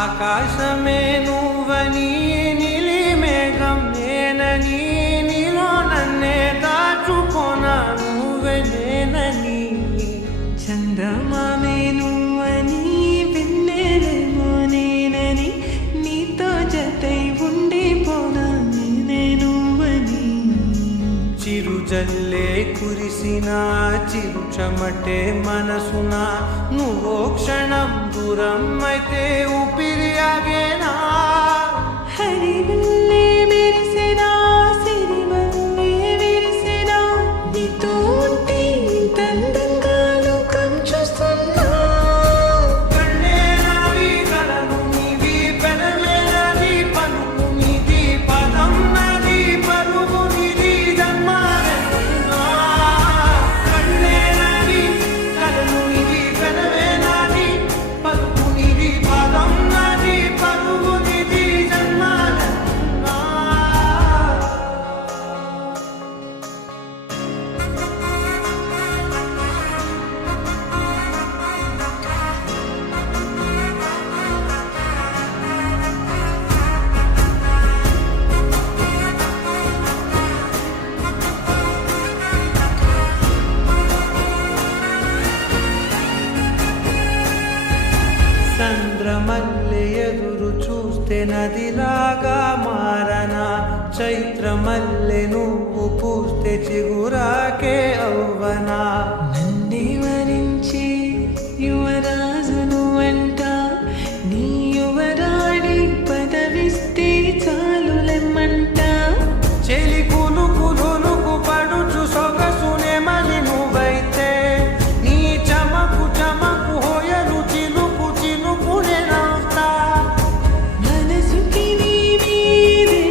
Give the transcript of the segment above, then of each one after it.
ఆకాశమే నువ్వని నీలి మేఘం నేనని నీలో నన్నే దాచుకోనా నువ్వే నేనని చందమామే నువ్వని వెన్నెలేమో నేనని నీతో జతై ఉండిపోనా నేనే నువ్వని చిరుజల్లే కురిసిన చిరు చెమటే మనసున నువ్వో క్షణం దూరం అయితే ఊపిరి ఆగేనా హరివల్లే మెరిసెనా సిరివల్లే విరిసెనా నీతో ఉంటే ఇంతందంగా లోకం చూస్తున్నా కళ్ళే నావి కలలు నీవి పెదవే నాది పలుకు నీది పదం నాది పలుకు నీది జన్మాలెన్నున్నా కళ్ళే నావి కలలు నీవి పెదవే నాది పలుకు నీది పదం నాది పలుకు నీది జన్మాలెన్నున్నా చంద్రమల్లె ఎదురు చూస్తే నదిలాగా మారనా చైత్రమల్లె నువ్వు పూస్తే చిగురాకే అవ్వనా నన్నే వరించి యువరాజును అంట నీ యువరాణి పదవిస్తే చాలులెమ్మంట చెలి కులుకు ధులుకు పడుచు సొగసునే మలి నువ్వైతే నీ చమకు చమకు హోయలు చిలుకు చిలుకునే నవ్వుతా మనసుకి నీ మీదే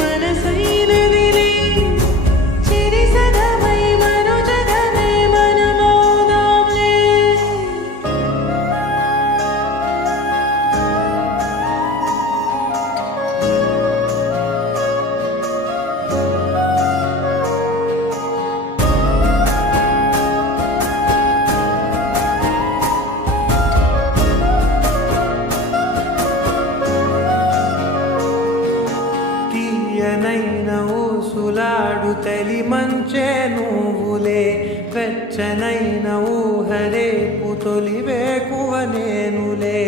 మనసైనదిలే చెరి సగమై మరో జగమే మనమౌదాంలే తీయనైన ఊసులాడు తలి మంచే నువ్వులే వెచ్చనైన ఊహరేపు తొలి వేకువ నేనులే